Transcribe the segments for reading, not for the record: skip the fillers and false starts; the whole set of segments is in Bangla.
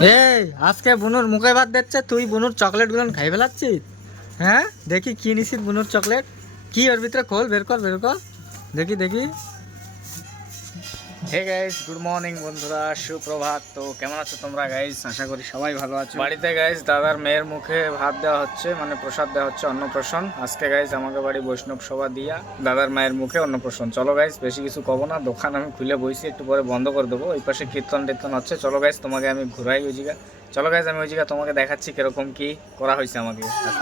এই আজকে বুনুর মুখে ভাত দিচ্ছে, তুই বুনুর চকলেট গুলো খাই ফেলাচ্ছিস। হ্যাঁ দেখি কি নিছিস বুনুর চকলেট, কি ওর ভিতরে খোল, বের কর বের কর, দেখি দেখি। হে গাইস, গুড মর্নিং বন্ধুরা, সুপ্রভাত। তো কেমন আছো তোমরা গাইস? আশা করি সবাই ভালো আছো। বাড়িতে গাইস দাদার মেয়ের মুখে ভাত দেওয়া হচ্ছে, মানে প্রসাদ দেওয়া হচ্ছে, অন্নপ্রাশন আজকে গাইস। আমাকে বাড়ি বৈষ্ণব সভা দিয়া দাদার মায়ের মুখে অন্নপ্রাশন। চলো গাইস, বেশি কিছু কব না, দোকান আমি খুলে বইছি, একটু পরে বন্ধ করে দেবো। ওই পাশে কীর্তন টীর্তন হচ্ছে। চলো গাইস, তোমাকে আমি ঘুরাই ওই জায়গা। চলো গাইস, আমি ওই জায়গা তোমাকে দেখাচ্ছি কিরকম কি করা হয়েছে আমাকে আজকে।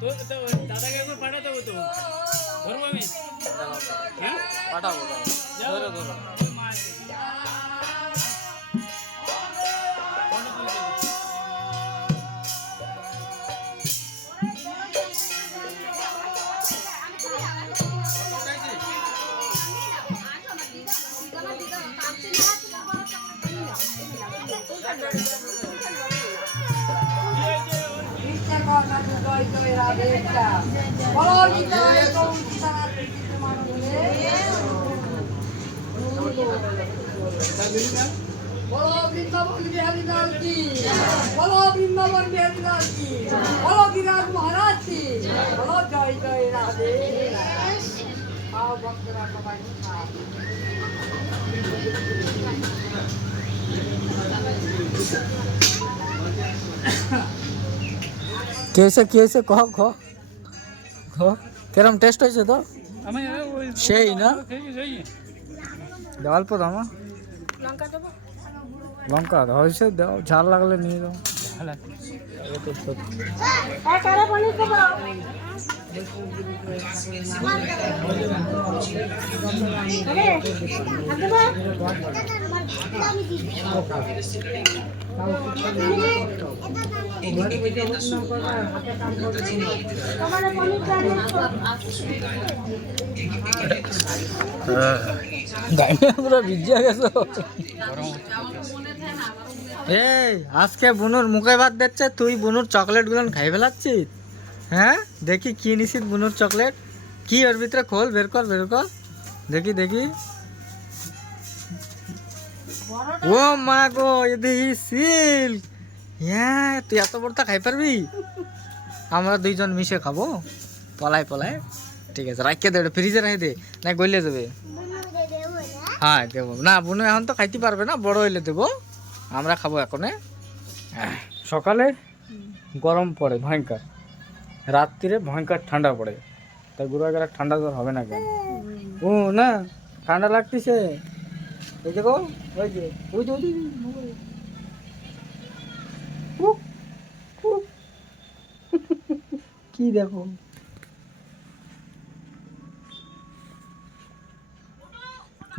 তো দাদাকে একবার পাঠাতে হবে তো, ধরবো আমি, হ্যাঁ পাঠাবো ধরো ধরো। বলো বৃন্দাবন বিহারী লাল কি, বলো বৃন্দাবন বিহারী লাল কি, বলো বিরাট মহারাজ কি, বলো জয় জয় রাধে। খাও ভক্তরা সবাই খাও। কেসে কেসে কহ কহ কহ, কেরম টেস্ট হয়েছে তো? আমি সেই না সেই অল্প দাম, লঙ্কা হয়েছে দাও, ঝাল লাগলে নিয়ে যাও। পুরো ভিজে গেছো। এই আজকে বুনুর মুখে ভাত দিচ্ছে, তুই বুনুর চকলেট গুলো খাই ফেলাচ্ছিস। হ্যাঁ দেখি কি নিছিস বুনুর চকলেট, কি ওর ভিতরে খোল, বের কর বের কর, দেখি দেখি। ও মা গো, এ দেখি সিল্ক। হ্যাঁ তুই এত বড়টা খাই পারবি? আমরা দুইজন মিশে খাবো পলায় পলায়। ঠিক আছে, রাখকে দে, ফ্রিজে রেখে দে, না গলে যাবে। হ্যাঁ দেবো না, বুনু এখন তো খাইতে পারবে না, বড় হইলে দেবো, আমরা খাবো এখনে। সকালে গরম পড়ে ভয়ঙ্কর, রাত্রিরে ভয়ঙ্কর ঠান্ডা পড়ে, তাই গুরু গেলে ঠান্ডা জ্বর হবে না কেন? ও না ঠান্ডা লাগতেছে, এই দেখো ওই যে ওই যে ওই যে কি দেখো,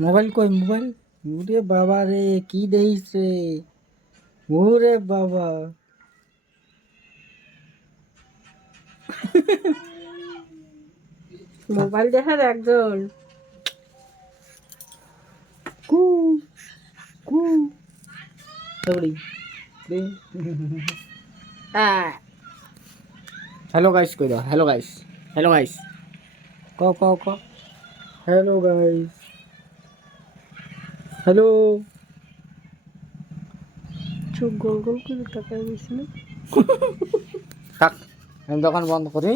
মোবাইল কই মোবাইল? ওরে বাবা রে, কি দেখিস রে, ওরে বাবা। মোবাইল দেখার একজন কু কু সবড়ি হ্যালো গাইস কই দাও হ্যালো গাইস ক হ্যালো গাইস হ্যালো চোখ গোল গোল করে তাকায় দিয়েছিল। থাক আমি দোকান বন্ধ করি